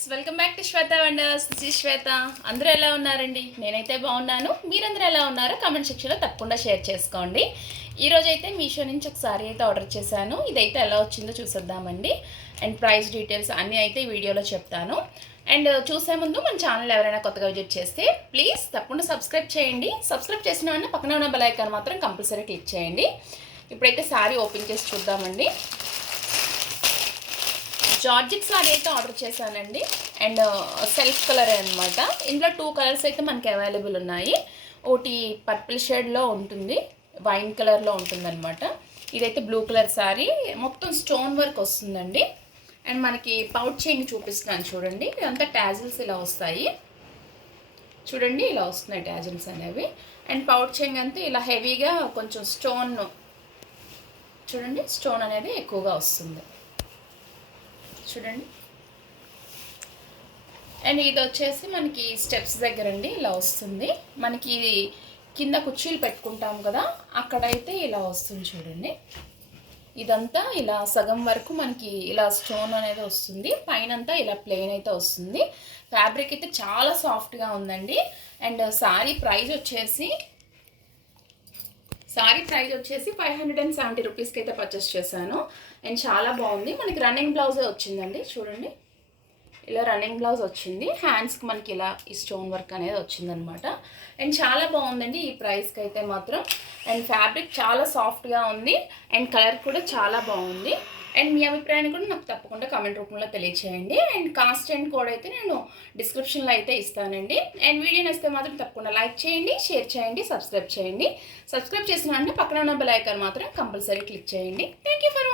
Friends, welcome back to Shweta Wonders. This is Shweta. అందరూ ఎలా ఉన్నారండి? నేనైతే బాగున్నాను. మీరందరూ ఎలా ఉన్నారో కామెంట్ సెక్షన్లో తప్పకుండా షేర్ చేసుకోండి. ఈరోజు అయితే మీషో నుంచి ఒక సారీ అయితే ఆర్డర్ చేశాను. ఇదైతే ఎలా వచ్చిందో చూసేద్దామండి. అండ్ ప్రైస్ డీటెయిల్స్ అన్నీ అయితే ఈ వీడియోలో చెప్తాను. అండ్ చూసే ముందు మన ఛానల్ ఎవరైనా కొత్తగా విజిట్ చేస్తే ప్లీజ్ తప్పకుండా సబ్స్క్రైబ్ చేయండి. సబ్స్క్రైబ్ చేసిన వెంటనే పక్కన ఉన్న బెల్ ఐకాన్ మాత్రం కంపల్సరీ క్లిక్ చేయండి. ఇప్పుడైతే సారీ ఓపెన్ చేసి చూద్దామండి. జార్జెట్ సారీ అయితే ఆర్డర్ చేశానండి. అండ్ సెల్ఫ్ కలర్ అనమాట. ఇందులో 2 కలర్స్ అయితే మనకి అవైలబుల్ ఉన్నాయి. ఒకటి పర్పుల్ షేడ్లో ఉంటుంది, వైన్ కలర్లో ఉంటుందన్నమాట. ఇదైతే బ్లూ కలర్ సారీ, మొత్తం స్టోన్ వర్క్ వస్తుందండి. అండ్ మనకి పౌచ్ చైన్ చూపిస్తున్నాను చూడండి. ఇదంతా టాజిల్స్ ఇలా వస్తాయి చూడండి, ఇలా వస్తున్నాయి టాజిల్స్ అనేవి. అండ్ పౌచ్ చైన్ అంతా ఇలా హెవీగా కొంచెం స్టోన్ చూడండి, స్టోన్ అనేది ఎక్కువగా వస్తుంది చూడండి. అండ్ ఇది వచ్చేసి మనకి స్టెప్స్ దగ్గర అండి ఇలా వస్తుంది. మనకి కింద కుర్చీలు పెట్టుకుంటాం కదా, అక్కడైతే ఇలా వస్తుంది చూడండి. ఇదంతా ఇలా సగం వరకు మనకి ఇలా స్టోన్ అనేది వస్తుంది. పైనంతా ఇలా ప్లెయిన్ అయితే వస్తుంది. ఫ్యాబ్రిక్ అయితే చాలా సాఫ్ట్గా ఉందండి. అండ్ సారీ ప్రైస్ వచ్చేసి 570 రూపీస్కి అయితే పర్చేస్ చేశాను. అండ్ చాలా బాగుంది. మనకి రన్నింగ్ బ్లౌజే వచ్చిందండి చూడండి. ఇలా రన్నింగ్ బ్లౌజ్ వచ్చింది. హ్యాండ్స్కి మనకి ఇలా ఈ స్టోన్ వర్క్ అనేది వచ్చిందనమాట. అండ్ చాలా బాగుందండి ఈ ప్రైస్కి అయితే మాత్రం. అండ్ ఫ్యాబ్రిక్ చాలా సాఫ్ట్గా ఉంది. అండ్ కలర్ కూడా చాలా బాగుంది. అండ్ మీ అభిప్రాయాన్ని కూడా నాకు తప్పకుండా కామెంట్ రూపంలో తెలియచేయండి. అండ్ కాస్ట్ అండ్ కోడ్ అయితే నేను డిస్క్రిప్షన్లో అయితే ఇస్తానండి. అండ్ వీడియో నచ్చితే మాత్రం తప్పకుండా లైక్ చేయండి, షేర్ చేయండి, సబ్స్క్రైబ్ చేయండి. సబ్స్క్రైబ్ చేసిన వెంటనే పక్కన ఉన్న బెల్ ఐకాన్ మాత్రం కంపల్సరీ క్లిక్ చేయండి. Thank you for